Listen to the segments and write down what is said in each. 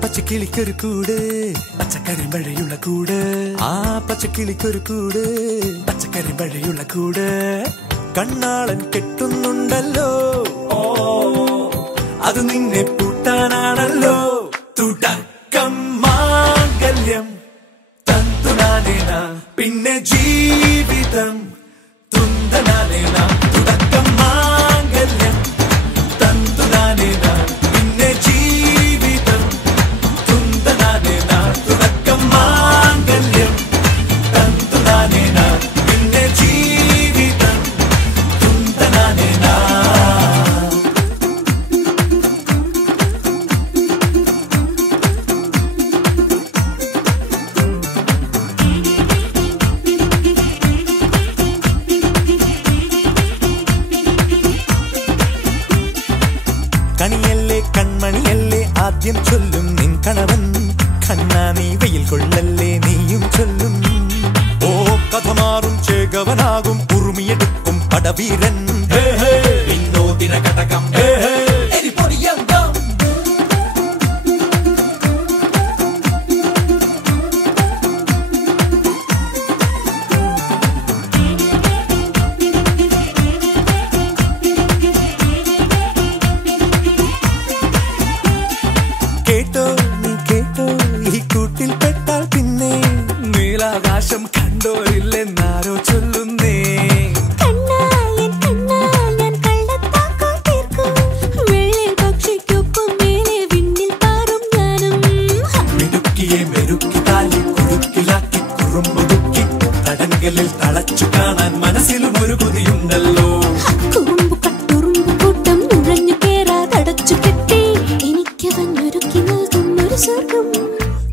പച്ചക്കിളിക്കൊരു കൂട് പച്ചക്കരിമ്പഴയുള്ള കൂട് ആ പച്ചക്കിളിക്കൊരു കൂട് പച്ചക്കരിമ്പഴയുള്ള കൂട് കണ്ണാളൻ കെട്ടുന്നുണ്ടല്ലോ അത് നിന്നെ പൂട്ടാനാണല്ലോ തുടക്കം മാംഗല്യം തന്തുനാനേന പിന്നെ ജീവിതം തുന്തനാനേന തുടക്കം മാംഗല്യം തന്തുനാനേന പിന്നെ ജീവിതം തുന്തനാനേന തുടക്കം മാംഗല്യം തന്തുനാനേന പിന്നെ ജീവിതം തുന്തനാനേന കണിയല്ലേ കൺമണിയല്ലേ ആദ്യം ചൊല്ലും നിൻ കണവൻ കണ്ണാ നീ വെയിൽ കൊള്ളല്ലേ നീയും ചൊല്ലും ഓ കഥ മാറും ചേകവനാകും ഉറുമിയെടുക്കും പടവീരൻ വിനോദിന കടകം കേട്ടോ നീ കേട്ടോ ഈ കൂട്ടിൽ പെട്ടാൽ പിന്നെ നീലാകാശം കണ്ടോരില്ലെന്നാരോ ചൊല്ലുന്നേ മിടുക്കിയെ മെരുക്കി താലി കുടുക്കിലാക്കി കുറുമ്പുതുക്കി തടങ്കലിൽ തളച്ചു കാണാൻ മനസ്സിലും ഒരു കൊതിയുണ്ടല്ലോ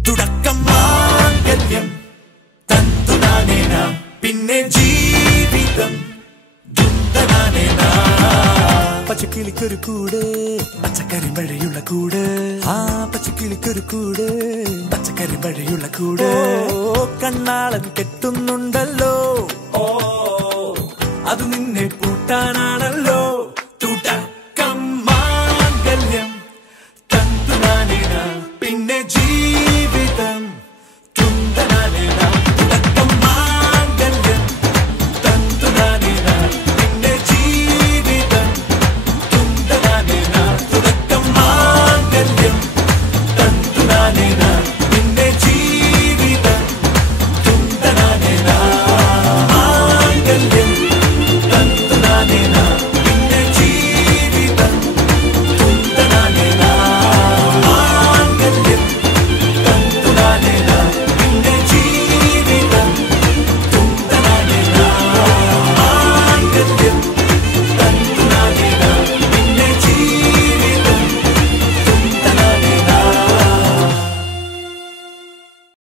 തുടക്കം മാംഗല്യം തന്തുനാനേന പിന്നെ ജീവിതം ദുന്തനാനേന പച്ചക്കിളിക്കൊരു കൂട് പച്ചക്കരിമ്പഴയുള്ള കൂട് ആ പച്ചക്കിളിക്കൊരു കൂട് പച്ചക്കരിമ്പഴയുള്ള കൂട് കണ്ണാളൻ കെട്ടുന്നുണ്ടല്ലോ അത് നിന്നെ